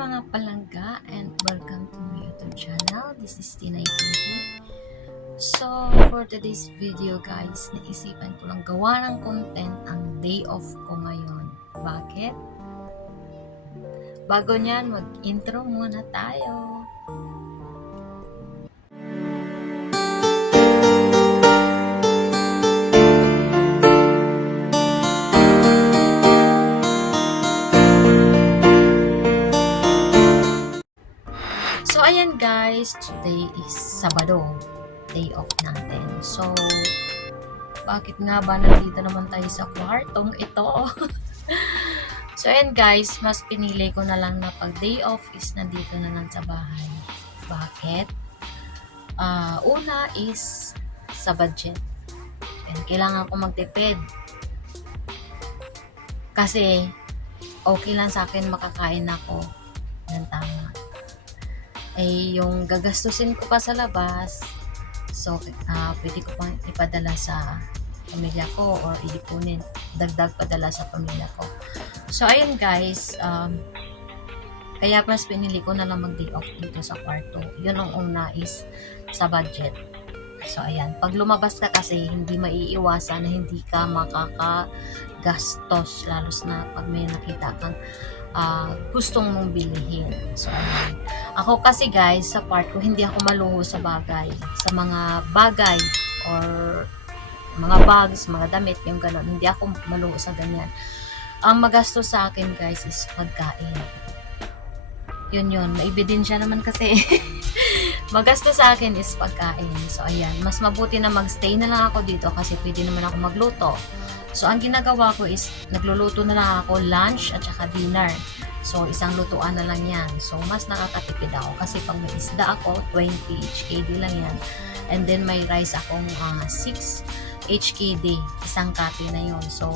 mga palangga and welcome to my YouTube channel. This is Tinay TV. So, for today's video guys, naisipan ko lang gawa ng content ang day off ko ngayon. Bakit? Bago niyan, mag-intro muna tayo. So, ayan guys, today is Sabado, day off natin. So, bakit nga ba nandito naman tayo sa kwartong ito? So, ayan guys, mas pinili ko na lang na pag day off is nandito na lang sa bahay. Bakit? Una is sa budget. And kailangan ko magtipid. Kasi, okay lang sa akin makakain ako ng tama. Yung gagastusin ko pa sa labas, so pwede ko pang ipadala sa pamilya ko or iipunin, dagdag padala sa pamilya ko. So ayun guys, kaya mas pinili ko na lang mag-day off dito sa kwarto. Yun ang una is sa budget. So ayan, pag lumabas ka kasi hindi maiiwasan na hindi ka makakagastos, lalo na pag may nakita kang gustong mong bilhin. So ayan, ako kasi guys, sa part ko, hindi ako maluho sa bagay. Sa mga bagay or mga bags, mga damit, yung gano'n. Hindi ako maluho sa ganyan. Ang magastos sa akin guys is pagkain. Yun. Maibidensya naman kasi. Magastos sa akin is pagkain. So ayan, mas mabuti na magstay na lang ako dito kasi pwede naman ako magluto. So ang ginagawa ko is nagluluto na lang ako lunch at saka dinner. So, isang lutuan na lang yan. So, mas nakakatipid ako. Kasi pag may isda ako, 20 HKD lang yan. And then, may rice akong 6 HKD. Isang kati na yon. So,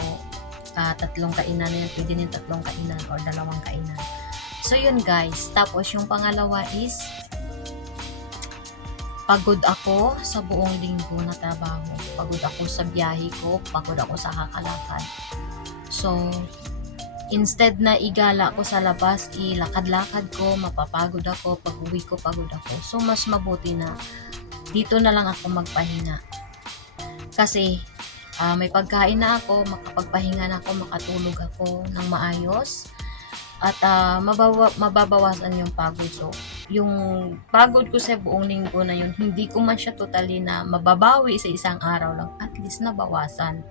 tatlong kainan na yun. Pwede din tatlong kainan or dalawang kainan. So, yun guys. Tapos, yung pangalawa is pagod ako sa buong linggo na trabaho. Pagod ako sa biyahe ko. Pagod ako sa kakalakad. So, instead na igala ko sa labas, ilakad-lakad ko, mapapagod ako, pag uwi ko pagod ako. So, mas mabuti na dito na lang ako magpahinga. Kasi, may pagkain na ako, makapagpahinga na ako, makatulog ako ng maayos. At mababawasan yung pagod. So, yung pagod ko sa buong linggo na yun, hindi ko man siya totally na mababawi sa isang araw lang. At least nabawasan.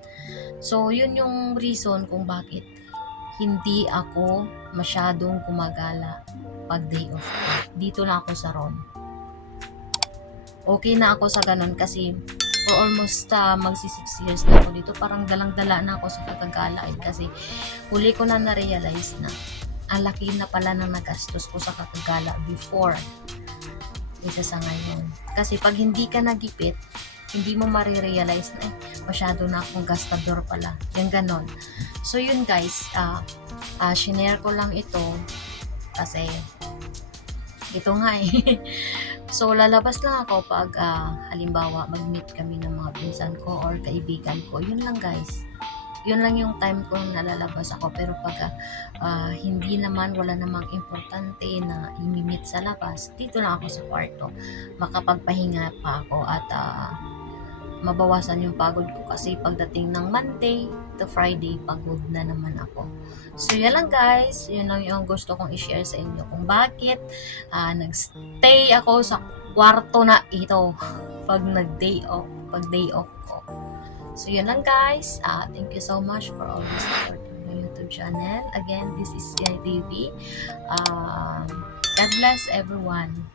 So, yun yung reason kung bakit hindi ako masyadong gumagala pag day off ko. Dito na ako sa ROM. Okay na ako sa ganun kasi for almost magsi 6 years na ako dito. Parang dalang-dala na ako sa kakagala kasi huli ko na na-realize na ang laki na pala ng nagastos ko sa kakagala before isa sa ngayon. Kasi pag hindi ka nagipit, hindi mo marirealize na masyado na akong gastador pala. Yung ganon. So yun guys, shinare ko lang ito kasi ito nga So lalabas lang ako pag halimbawa mag-meet kami ng mga pinsan ko or kaibigan ko. Yun lang guys. Yun lang yung time ko na lalabas ako. Pero pag hindi naman, wala namang importante na i-meet sa labas, dito lang ako sa kwarto. Makapagpahinga pa ako at mabawasan yung pagod ko kasi pagdating ng Monday to Friday, pagod na naman ako. So, yan lang guys. Yun lang yung gusto kong i-share sa inyo kung bakit nagstay ako sa kwarto na ito pag day off ko. So, yun lang guys. Thank you so much for always supporting my YouTube channel. Again, this is Tinay TV. God bless everyone.